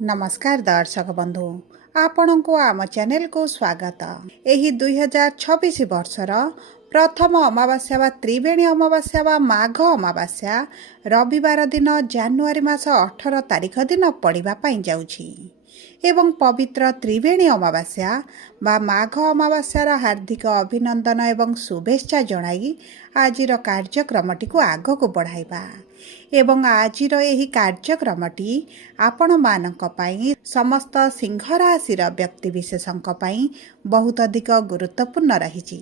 नमस्कार दर्शक बंधु आपण को आम चैनल को स्वागत। एही 2026 वर्षर प्रथम अमावास्या वा त्रिवेणी अमावास्या वा माघ अमावास्या रविवार दिन जानुआरी मास 18 तारिख दिन पड़िबा पई जाउछि एवं पवित्र त्रिवेणी अमावास्या बा माघ अमावास्यार हार्दिक अभिनंदन एवं शुभेच्छा जणाई आजिर कार्यक्रमटी को आग को बढ़ाइबा एवं आजिर एही कार्यक्रमटी आपण मानक पई समस्त सिंह राशिर व्यक्तिविशेषक पई बहुत अधिक गुरुत्वपूर्ण रही।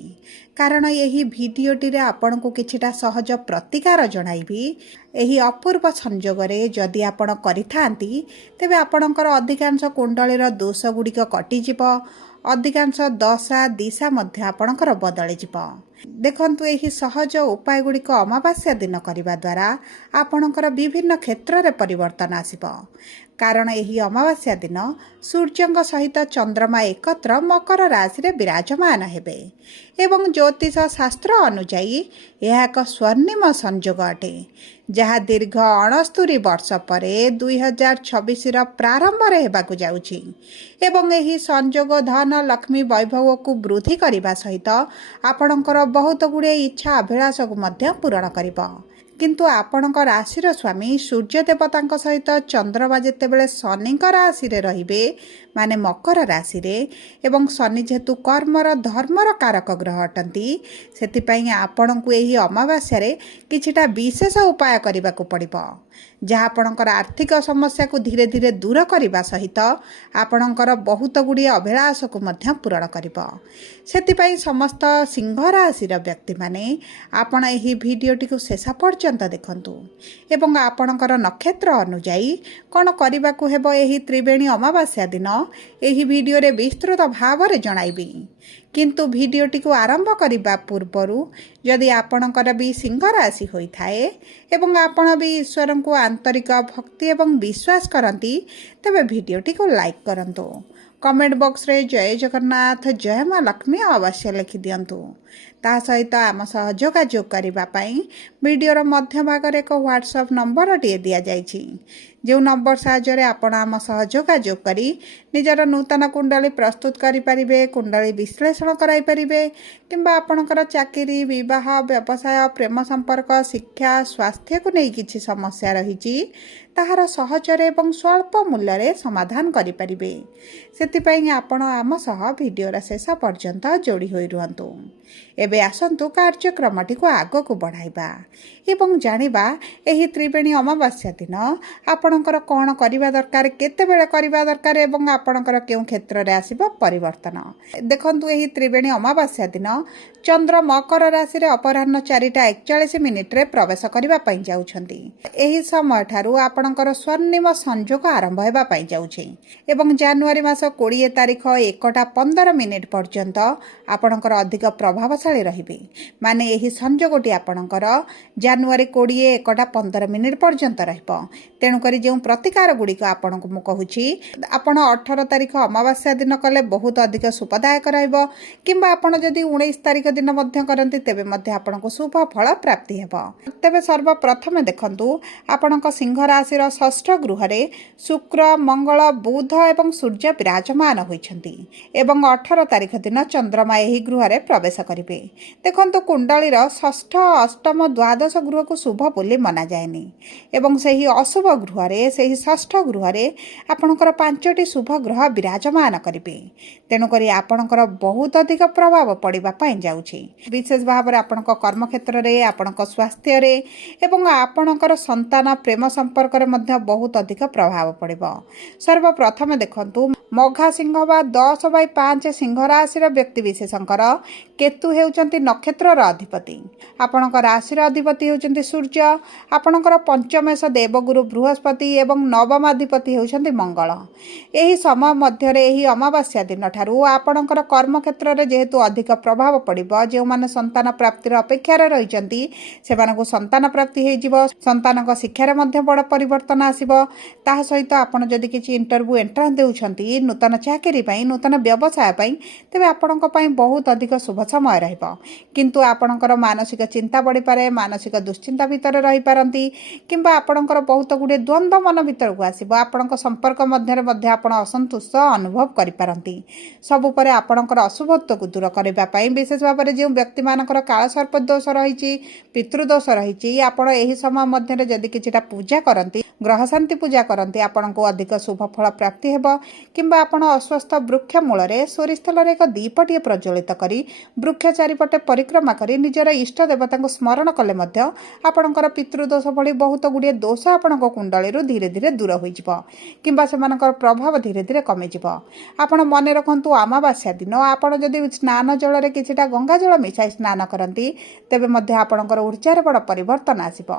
कारण यही भिडियोटी रे आपण को किछिटा सहज प्रतिकार जणाइबी। एही अपूर्व संजोगरे जदि आपण करिथांती तेबे आपणकर अधिकांश कुंडलीर दोष गुड़िक कटिजिब, अधिकांश दशा दिशा मध्य आपणकर बदली जिब। देखंतु एही सहज उपाय गुड़िक अमावास्या दिन करिबा द्वारा आपणकर विभिन्न क्षेत्र रे परिवर्तन आसिब। कारण एही अमावास्या दिन सूर्यंक सहित चंद्रमा एकत्र मकर राशि रे विराजमान हेबे एवं ज्योतिष शास्त्र अनुसायी यह एक स्वर्णिम संयोग अटे जहाँ दीर्घ 69 वर्ष पर 2026 प्रारंभ रे हेबाकु जाउछि एवं एही संयोग धन लक्ष्मी वैभव को वृद्धि करने सहित आपणकर बहुत गुड़े इच्छा अभिलाष को मध्य पूरण करिब। किंतु आपणक राशिर स्वामी सूर्य देवता सहित चंद्रमा जेतेबेले शनि राशि रे रहिबे माने मकर राशि रे एवं शनि जेहेतु कर्मर धर्मर कारक ग्रह अटंती सेतिपई आपणकु एही अमावास्या रे किछिटा विशेष उपाय करिबाकु पड़िबो जहाँ आपणकर आर्थिक समस्या को धीरे धीरे दूर करने सहित आपणकर बहुत गुड़िए अभिलाष को मध्य पूरण करिबो। सेतिपई समस्त सिंह राशि व्यक्ति माने आपण एही भिडियोटी को शेष पर्यंत देखंतु एवं आपणकर नक्षत्र अनुजाई कौन करबाकू हेबो एही त्रिवेणी अमावास्या दिन एही भिडियो रे विस्तृत भाव रे जणाइबी। किंतु भिडियोटी को आरंभ करने पूर्वरु जदि आपणकर भी सिंह राशि होइथाए एवं आपण भी ईश्वर को आंतरिक भक्ति एवं विश्वास करती तेबे भिडियोटी को लाइक करंतु। कमेंट बॉक्स रे जय जगन्नाथ जय मां लक्ष्मी अवश्य लिखि दियंतु। ता सहित आम सह जोगाजोग करबा पई वीडियोर मध्य भाग रे एक व्हाट्सएप नंबर टिए दिया जायछि जो नंबर साहाय्य आपण आम सह जोगाजोग करी निजर नूतन कुंडली प्रस्तुत करि परिबे, कुंडली विश्लेषण कराई परिबे किंबा आपणकर चाकरी विवाह व्यवसाय प्रेम संपर्क शिक्षा स्वास्थ्य को नहीं किछि समस्या रहिछि ताहार सहजरे एवं स्वल्प मूल्य रे समाधान करि परिबे। सेतिपई आपण आम सह भिडियोर शेष पर्यंत जोड़ी होई रुहंतु। एबे आसंतु कार्यक्रमटी को आग को बढ़ाइबा एवं जानिबा एही त्रिवेणी अमावास्या दिन आपणकर कौन करबा दरकार, केतेबेले करबा दरकार एवं आपणकर केउ क्षेत्र रे आसीबो परिवर्तन। देखंतु एही त्रिवेणी अमावास्या दिन चंद्र मकर राशि रे अपराह्न 4:41 रे प्रवेश करबा पई जाउछंती। एही समय ठारू आपणकर स्वर्णिम संयोग आरंभ हेबा पई जाउछि एवं जानुआरी मास 20 तारिख 1:15 पर्यंत आपणकर अधिक प्रभावशाली रहिबे। माने एही संयोगटी आपणकर जानुआरी 20 1:15 पर्यंत रहिबो। तेणु करी जो प्रतिकार गुड़िक आपण को मु कहूछि आपण 18 तारिख अमावास्या दिन कले बहुत अधिक सुखदायक रहिबो किंबा आपण जदि 19 तारिख दिन मध्य करंती तेबे मध्य आपण को शुभ फल प्राप्ति हेबो। तेबे सर्वप्रथम देखंतु आपणक सिंह राशि रो षष्ठ गृह रे शुक्र मंगल बुध एवं सूर्य विराजमान होइछंती एवं 18 तारिख दिन चंद्रमा एही गृह रे प्रवेश करिवे। देखंतु कुंडली रो षष्ठ अष्टम द्वादश गृह को शुभ बोली मना जायनी एवं सेही अशुभ गृह रे सेही षष्ठ गृह रे आपणकर 5टी शुभ ग्रह विराजमान करिवे। तेणु करी आपणकर बहुत अधिक प्रभाव पड़िबा पई जाउछि। विशेष भाव रे आपणक कर्म क्षेत्र रे आपणक स्वास्थ्य रे एवं आपणकर संतान प्रेम संपर्क रे मध्य बहुत अधिक प्रभाव पड़िबो। सर्वप्रथम देखंतु मघा सिंह बा 10/5 सिंह राशि रो व्यक्ति विशेषंकर केतु हेउचंती नक्षत्र रो अधिपति। आपणक राशि रो अधिपति हेउचंती सूर्य, आपणकर पंचमेश देवगुरु बृहस्पति एवं नवमाधिपति हेउचंती मंगल। एही समय मध्य रे एही अमावास्या दिन ठारू आपणकर कर्म क्षेत्र रे जेहेतु अधिक प्रभाव पड़िबो। जे माने संतान प्राप्तिर अपेक्षा रे रहिचंती सेमानकु संतान प्राप्ति हे जिवो। संतानक शिक्षा रे मध्य बड़ परिवर्तन आसीबो। ताहा सहित आपण जदि किछि इंटरव्यू एंट्रांस देउछंती ନୂତନ ଚାକିରି ପାଇଁ, ନୂତନ ବ୍ୟବସାୟ ପାଇଁ ତେବେ ଆପଣଙ୍କ ପାଇଁ ବହୁତ ଅଧିକ ଶୁଭ ସମୟ ରହିବ। କିନ୍ତୁ ଆପଣଙ୍କର ମାନସିକ ଚିନ୍ତା ବଢ଼ିପାରେ, ମାନସିକ ଦୁଶ୍ଚିନ୍ତା ଭିତରେ ରହିପାରନ୍ତି କିମ୍ବା ଆପଣଙ୍କର ବହୁତ ଗୁଡ଼ିଏ ଦ୍ୱନ୍ଦ୍ୱ ମନ ଭିତରକୁ ଆସିବ। ଆପଣଙ୍କ ସମ୍ପର୍କ ମଧ୍ୟରେ ମଧ୍ୟ ଆପଣ ଅସନ୍ତୁଷ୍ଟ ଅନୁଭବ କରିପାରନ୍ତି। ସବୁ ପରେ ଆପଣଙ୍କର ଅଶୁଭତ୍ୱକୁ ଦୂର କରିବା ପାଇଁ ବିଶେଷ ଭାବରେ ଯେଉଁ ବ୍ୟକ୍ତିମାନଙ୍କର କାଳସର୍ପ ଦୋଷ ରହିଛି, ପିତୃଦୋଷ ରହିଛି, ଆପଣ ଏହି ସମୟ ମଧ୍ୟରେ ଯଦି କିଛିଟା ପୂଜା କରନ୍ତି, ଗ୍ରହଶାନ୍ତି ପୂଜା କରନ୍ତି, ଆପଣଙ୍କୁ ଅଧିକ ଶୁଭ ଫଳ ପ୍ରାପ୍ତି ହେବ। କିମ୍ବା ଆପଣ ଅସ୍ୱସ୍ଥ ବୃକ୍ଷ ମୂଳରେ ସୋରିଷ ତେଲରେ ଏକ ଦୀପଟିଏ ପ୍ରଜ୍ୱଳିତ କରି ବୃକ୍ଷ ଚାରିପଟେ ପରିକ୍ରମା କରି ନିଜର ଇଷ୍ଟ ଦେବତାଙ୍କୁ ସ୍ମରଣ କଲେ ମଧ୍ୟ ଆପଣଙ୍କର ପିତୃଦୋଷ ଭଳି ବହୁତ ଗୁଡ଼ିଏ ଦୋଷ ଆପଣଙ୍କ କୁଣ୍ଡଳୀରୁ ଧୀରେ ଧୀରେ ଦୂର ହୋଇଯିବ କିମ୍ବା ସେମାନଙ୍କର ପ୍ରଭାବ ଧୀରେ ଧୀରେ କମିଯିବ। ଆପଣ ମନେ ରଖନ୍ତୁ, ଅମାବାସ୍ୟା ଦିନ ଆପଣ ଯଦି ସ୍ନାନ ଜଳରେ କିଛିଟା ଗଙ୍ଗା ଜଳ ମିଶାଇ ସ୍ନାନ କରନ୍ତି ତେବେ ମଧ୍ୟ ଆପଣଙ୍କର ଉର୍ଜାରେ ବଡ଼ ପରିବର୍ତ୍ତନ ଆସିବ।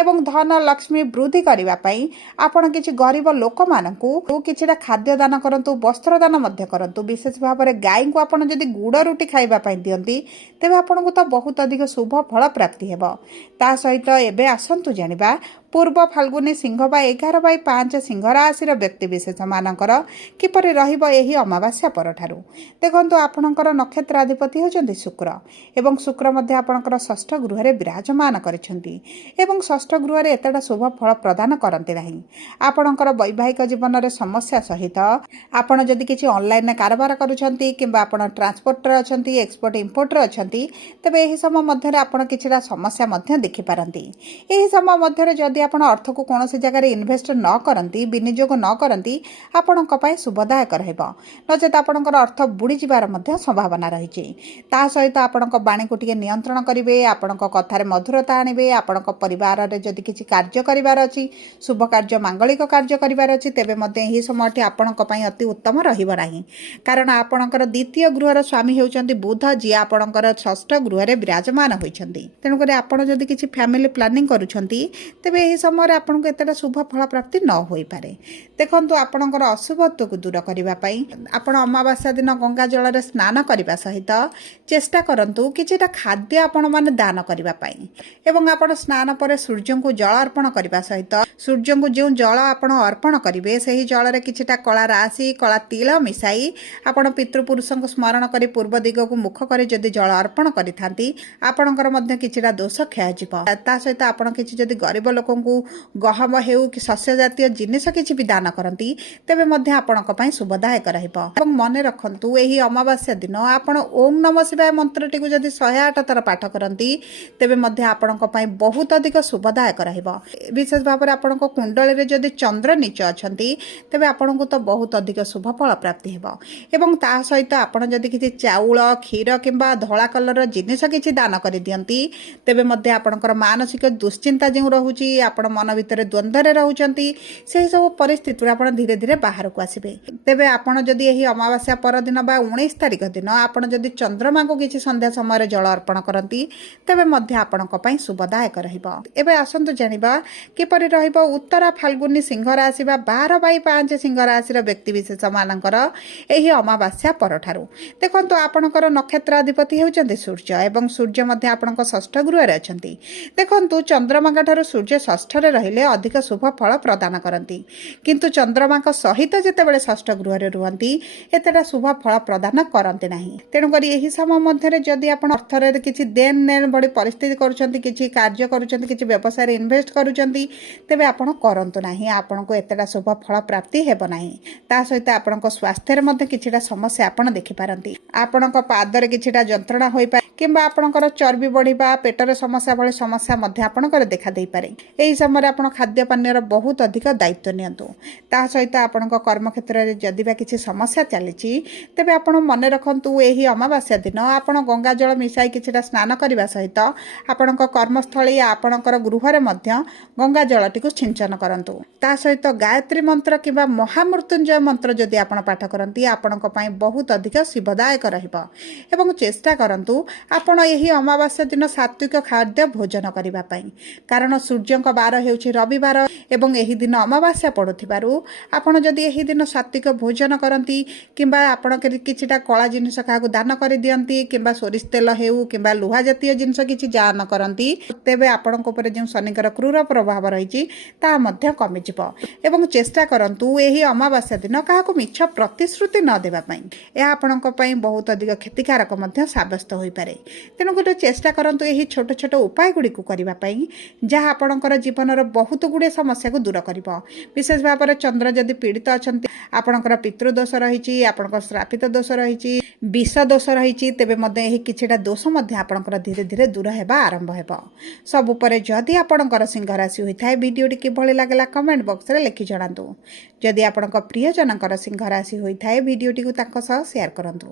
ଏବଂ ଧନ ଲକ୍ଷ୍ମୀ ବୃଦ୍ଧି କରିବା ପାଇଁ ଆପଣ କିଛି ଗରିବ ଲୋକମାନଙ୍କୁ କିଛିଟା ଖାଦ୍ୟ ଦାନ କରନ୍ତୁ, ବସ୍ତ୍ର ଦାନ ମଧ୍ୟ କରନ୍ତୁ। ବିଶେଷ ଭାବରେ ଗାଈଙ୍କୁ ଆପଣ ଯଦି ଗୁଡ଼ ରୁଟି ଖାଇବା ପାଇଁ ଦିଅନ୍ତି ତେବେ ଆପଣଙ୍କୁ ତ ବହୁତ ଅଧିକ ଶୁଭ ଫଳ ପ୍ରାପ୍ତି ହେବ। ତା ସହିତ ଏବେ ଆସନ୍ତୁ ଜାଣିବା ପୂର୍ବ ଫାଲ୍ଗୁନୀ ସିଂହ ବା 11/5 ସିଂହ ରାଶିର ବ୍ୟକ୍ତିବିଶେଷମାନଙ୍କର କିପରି ରହିବ ଏହି ଅମାବାସ୍ୟା ପରଠାରୁ। ଦେଖନ୍ତୁ, ଆପଣଙ୍କର ନକ୍ଷତ୍ରାଧିପତି ହେଉଛନ୍ତି ଶୁକ୍ର ଏବଂ ଶୁକ୍ର ମଧ୍ୟ ଆପଣଙ୍କର ଷଷ୍ଠ ଗୃହରେ ବିରାଜମାନ କରିଛନ୍ତି ଏବଂ ଷଷ୍ଠ ଗୃହରେ ଏତେଟା ଶୁଭ ଫଳ ପ୍ରଦାନ କରନ୍ତି ନାହିଁ। ଆପଣଙ୍କର ବୈବାହିକ ଜୀବନରେ ସମସ୍ୟା ସହିତ ଆପଣ ଯଦି କିଛି ଅନଲାଇନରେ କାରବାର କରୁଛନ୍ତି କିମ୍ବା ଆପଣ ଟ୍ରାନ୍ସପୋର୍ଟରେ ଅଛନ୍ତି, ଏକ୍ସପୋର୍ଟ ଇମ୍ପୋର୍ଟରେ ଅଛନ୍ତି ତେବେ ଏହି ସମୟ ମଧ୍ୟରେ ଆପଣ କିଛିଟା ସମସ୍ୟା ମଧ୍ୟ ଦେଖିପାରନ୍ତି। ଏହି ସମୟ ମଧ୍ୟରେ ଯଦି ଆପଣ ଅର୍ଥକୁ କୌଣସି ଜାଗାରେ ଇନଭେଷ୍ଟ ନ କରନ୍ତି, ବିନିଯୋଗ ନ କରନ୍ତି, ଆପଣଙ୍କ ପାଇଁ ଶୁଭଦାୟକ ରହିବ। ନଚେତ୍ ଆପଣଙ୍କର ଅର୍ଥ ବୁଡ଼ିଯିବାର ମଧ୍ୟ ସମ୍ଭାବନା ରହିଛି। ତା ସହିତ ଆପଣଙ୍କ ବାଣୀକୁ ଟିକେ ନିୟନ୍ତ୍ରଣ କରିବେ, ଆପଣଙ୍କ କଥାରେ ମଧୁରତା ଆଣିବେ। ଆପଣଙ୍କ ପରିବାରରେ ଯଦି କିଛି କାର୍ଯ୍ୟ କରିବାର ଅଛି, ଶୁଭ କାର୍ଯ୍ୟ, ମାଙ୍ଗଳିକ କାର୍ଯ୍ୟ କରିବାର ଅଛି ତେବେ ମଧ୍ୟ ଏହି ସମୟଟି ଆପଣଙ୍କ ପାଇଁ ଅତି ଉତ୍ତମ ରହିବ ନାହିଁ। କାରଣ ଆପଣଙ୍କର ଦ୍ୱିତୀୟ ଗୃହର ସ୍ୱାମୀ ହେଉଛନ୍ତି ବୁଧ, ଯିଏ ଆପଣଙ୍କର ଷଷ୍ଠ ଗୃହରେ ବିରାଜମାନ ହୋଇଛନ୍ତି। ତେଣୁକରି ଆପଣ ଯଦି କିଛି ଫ୍ୟାମିଲି ପ୍ଲାନିଂ କରୁଛନ୍ତି ତେବେ ଏହି ସମୟରେ ଆପଣଙ୍କୁ ଏତେଟା ଶୁଭ ଫଳ ପ୍ରାପ୍ତି ନ ହୋଇପାରେ। ଦେଖନ୍ତୁ, ଆପଣଙ୍କର ଅଶୁଭତ୍ୱକୁ ଦୂର କରିବା ପାଇଁ ଆପଣ ଅମାବାସ୍ୟା ଦିନ ଗଙ୍ଗା ଜଳରେ ସ୍ନାନ କରିବା ସହିତ ଚେଷ୍ଟା କରନ୍ତୁ କିଛିଟା ଖାଦ୍ୟ ଆପଣମାନେ ଦାନ କରିବା ପାଇଁ। ଏବଂ ଆପଣ ସ୍ନାନ ପରେ ସୂର୍ଯ୍ୟଙ୍କୁ ଜଳ ଅର୍ପଣ କରିବା ସହିତ ସୂର୍ଯ୍ୟଙ୍କୁ ଯେଉଁ ଜଳ ଆପଣ ଅର୍ପଣ କରିବେ ସେହି ଜଳରେ କିଛିଟା କଳା ରାଶି, କଳା ତିଳ ମିଶାଇ ଆପଣ ପିତୃପୁରୁଷଙ୍କୁ ସ୍ମରଣ କରି ପୂର୍ବ ଦିଗକୁ ମୁଖ କରି ଯଦି ଜଳ ଅର୍ପଣ କରିଥାନ୍ତି ଆପଣଙ୍କର ମଧ୍ୟ କିଛିଟା ଦୋଷ କ୍ଷୟଯିବ। ତା ସହିତ ଆପଣ କିଛି ଯଦି ଗରିବ ଲୋକଙ୍କୁ ଗହମ ହେଉ କି ଶସ୍ୟ ଜାତୀୟ ଜିନିଷ କିଛି ବି ଦାନ କରନ୍ତି ତେବେ ମଧ୍ୟ ଆପଣଙ୍କ ପାଇଁ ଶୁଭଦାୟକ ରହିବ। ଏବଂ ମନେ ରଖନ୍ତୁ, ଏହି ଅମାବାସ୍ୟା ଦିନ ଆପଣ ଓಂ ନମ ଶିବାୟ ମନ୍ତ୍ରଟିକୁ ଯଦି 108 ଥର ପାଠ କରନ୍ତି ତେବେ ମଧ୍ୟ ଆପଣଙ୍କ ପାଇଁ ବହୁତ ଅଧିକ ଶୁଭଦାୟକ ରହିବ। ବିଶେଷ ଭାବରେ ଆପଣଙ୍କ କୁଣ୍ଡଳୀରେ ଯଦି ଚନ୍ଦ୍ର ନୀଚ ଅଛନ୍ତି ତେବେ ଆପଣଙ୍କୁ ତ ବହୁତ ଅଧିକ ଶୁଭ ଫଳ ପ୍ରାପ୍ତି ହେବ। ଏବଂ ତା ସହିତ ଆପଣ ଯଦି କିଛି ଚାଉଳ, କ୍ଷୀର କିମ୍ବା ଧଳା କଲରର ଜିନିଷ କିଛି ଦାନ କରିଦିଅନ୍ତି ତେବେ ମଧ୍ୟ ଆପଣଙ୍କର ମାନସିକ ଦୁଶ୍ଚିନ୍ତା ଯେଉଁ ରହୁଛି, ଆପଣ ମନ ଭିତରେ ଦ୍ୱନ୍ଦ୍ୱରେ ରହୁଛନ୍ତି, ସେହିସବୁ ପରିସ୍ଥିତିରୁ ଆପଣ ଧୀରେ ଧୀରେ ବାହାରକୁ ଆସିବେ। ତେବେ ଆପଣ ଯଦି ଏହି ଅମାବାସ୍ୟା ପରଦିନ ବା 19 ତାରିଖ ଦିନ ଆପଣ ଯଦି ଚନ୍ଦ୍ରମାଙ୍କୁ କିଛି ସନ୍ଧ୍ୟା ସମୟରେ ଜଳ ଅର୍ପଣ କରନ୍ତି ତେବେ ମଧ୍ୟ ଆପଣଙ୍କ ପାଇଁ ଶୁଭଦାୟକ ରହିବ। ଏବେ ଆସନ୍ତୁ ଜାଣିବା କିପରି ରହିବ ଉତ୍ତରା ଫାଲ୍ଗୁନୀ ସିଂହ ରାଶି ବା 12/5 ସିଂହ ରାଶିର ବ୍ୟକ୍ତିବିଶେଷମାନଙ୍କର ଏହି ଅମାବାସ୍ୟା ପରଠାରୁ। ଦେଖନ୍ତୁ, ଆପଣଙ୍କର ନକ୍ଷତ୍ରାଧିପତି ହେଉଛନ୍ତି ସୂର୍ଯ୍ୟ ଏବଂ ସୂର୍ଯ୍ୟ ମଧ୍ୟ ଆପଣଙ୍କ ଷଷ୍ଠ ଗୃହରେ ଅଛନ୍ତି। ଦେଖନ୍ତୁ, ଚନ୍ଦ୍ରମାଙ୍କ ଠାରୁ ସୂର୍ଯ୍ୟ ଷଷ୍ଠରେ ରହିଲେ ଅଧିକ ଶୁଭ ଫଳ ପ୍ରଦାନ କରନ୍ତି, କିନ୍ତୁ ଚନ୍ଦ୍ରମାଙ୍କ ସହିତ ଯେତେବେଳେ ଷଷ୍ଠ ଗୃହରେ ରୁହନ୍ତି ଏତେଟା ଶୁଭ ଫଳ ପ୍ରଦାନ କରନ୍ତି ନାହିଁ। ତେଣୁକରି ଏହି ସମୟ ମଧ୍ୟରେ ଯଦି ଆପଣ ଅର୍ଥରେ କିଛି ଦେନ ନେଣ ଭଳି ପରିସ୍ଥିତି କରୁଛନ୍ତି, କିଛି କାର୍ଯ୍ୟ କରୁଛନ୍ତି, କିଛି ବ୍ୟବସାୟରେ ଇନଭେଷ୍ଟ କରୁଛନ୍ତି ତେବେ ଆପଣ କରନ୍ତୁ ନାହିଁ। ଆପଣଙ୍କୁ ଏତେଟା ଶୁଭ ଫଳ ପ୍ରାପ୍ତି ହେବ ନାହିଁ। ତା ସହିତ ଆପଣଙ୍କ ସ୍ୱାସ୍ଥ୍ୟରେ ମଧ୍ୟ କିଛିଟା ସମସ୍ୟା ଆପଣ ଦେଖିପାରନ୍ତି। ଆପଣଙ୍କ ପାଦରେ କିଛିଟା ଯନ୍ତ୍ରଣା ହୋଇପାରେ କିମ୍ବା ଆପଣଙ୍କର ଚର୍ବି ବଢ଼ିବା, ପେଟର ସମସ୍ୟା ଭଳି ସମସ୍ୟା ମଧ୍ୟ ଆପଣଙ୍କର ଦେଖାଦେଇପାରେ। ଏହି ସମୟରେ ଆପଣ ଖାଦ୍ୟ ପାନୀୟର ବହୁତ ଅଧିକ ଦାୟିତ୍ୱ ନିଅନ୍ତୁ। ତା ସହିତ ଆପଣଙ୍କ କର୍ମକ୍ଷେତ୍ରରେ ଯଦି ବା କିଛି ସମସ୍ୟା ଚାଲିଛି ତେବେ ଆପଣ ମନେ ରଖନ୍ତୁ, ଏହି ଅମାବାସ୍ୟା ଦିନ ଆପଣ ଗଙ୍ଗା ଜଳ ମିଶାଇ କିଛିଟା ସ୍ନାନ କରିବା ସହିତ ଆପଣଙ୍କ କର୍ମସ୍ଥଳୀ, ଆପଣଙ୍କର ଗୃହରେ ମଧ୍ୟ ଗଙ୍ଗା ଜଳଟିକୁ ସିଞ୍ଚନ କରନ୍ତୁ। ତା ସହିତ ଗାୟତ୍ରୀ ମନ୍ତ୍ର କିମ୍ବା ମହାମୃତ୍ୟୁଞ୍ଜୟ ମନ୍ତ୍ର ଯଦି ଆପଣ ପାଠ କରନ୍ତି ଆପଣଙ୍କ ପାଇଁ ବହୁତ ଅଧିକ ଶୁଭଦାୟକ ରହିବ। ଏବଂ ଚେଷ୍ଟା କରନ୍ତୁ ଆପଣ ଏହି ଅମାବାସ୍ୟା ଦିନ ସାତ୍विକ ଖାଦ୍ୟ ଭୋଜନ କରିବା ପାଇଁ, କାରଣ ସୂର୍ଯ୍ୟଙ୍କ ବାର ହେଉଛି ରବିବାର ଏବଂ ଏହି ଦିନ ଅମାବାସ୍ୟା ପଡ଼ୁଥିବାରୁ ଆପଣ ଯଦି ଏହି ଦିନ ସାତ୍ବିକ ଭୋଜନ କରନ୍ତି କିମ୍ବା ଆପଣ କିଛିଟା କଳା ଜିନିଷ କାହାକୁ ଦାନ କରିଦିଅନ୍ତି କିମ୍ବା ସୋରିଷ ତେଲ ହେଉ କିମ୍ବା ଲୁହା ଜାତୀୟ ଜିନିଷ କିଛି ଦାନ କରନ୍ତି, ତେବେ ଆପଣଙ୍କ ଉପରେ ଯେଉଁ ଶନିଙ୍କର କ୍ରୂର ପ୍ରଭାବ ରହିଛି ତାହା ମଧ୍ୟ କମିଯିବ। ଏବଂ ଚେଷ୍ଟା କରନ୍ତୁ ଏହି ଅମାବାସ୍ୟା ଦିନ କାହାକୁ ମିଛ ପ୍ରତିଶ୍ରୁତି ନ ଦେବା ପାଇଁ, ଏହା ଆପଣଙ୍କ ପାଇଁ ବହୁତ ଅଧିକ କ୍ଷତିକାରକ ମଧ୍ୟ ସାବ୍ୟସ୍ତ ହୋଇପାରେ। ତେଣୁ ଗୋଟେ ଚେଷ୍ଟା କରନ୍ତୁ ଏହି ଛୋଟ ଛୋଟ ଉପାୟ ଗୁଡ଼ିକୁ କରିବା ପାଇଁ, ଯାହା ଆପଣଙ୍କର ଜୀବନର ବହୁତ ଗୁଡ଼ିଏ ସମସ୍ୟାକୁ ଦୂର କରିବ। ବିଶେଷ ଭାବରେ ଚନ୍ଦ୍ର ଯଦି ପୀଡ଼ିତ ଅଛନ୍ତି, ଆପଣଙ୍କର ପିତୃଦୋଷ ରହିଛି, ଆପଣଙ୍କର ଶ୍ରାପିତ ଦୋଷ ରହିଛି, ବିଷ ଦୋଷ ରହିଛି, ତେବେ ମଧ୍ୟ ଏହି କିଛିଟା ଦୋଷ ମଧ୍ୟ ଆପଣଙ୍କର ଧୀରେ ଧୀରେ ଦୂର ହେବା ଆରମ୍ଭ ହେବ। ସବୁ ପରେ ଯଦି ଆପଣଙ୍କର ସିଂହ ରାଶି ହୋଇଥାଏ, ଭିଡ଼ିଓଟି କିଭଳି ଲାଗିଲା କମେଣ୍ଟ ବକ୍ସରେ ଲେଖି ଜଣାନ୍ତୁ। ଯଦି ଆପଣଙ୍କ ପ୍ରିୟଜନଙ୍କର ସିଂହ ରାଶି ହୋଇଥାଏ, ଭିଡ଼ିଓଟିକୁ ତାଙ୍କ ସହ ସେୟାର କରନ୍ତୁ।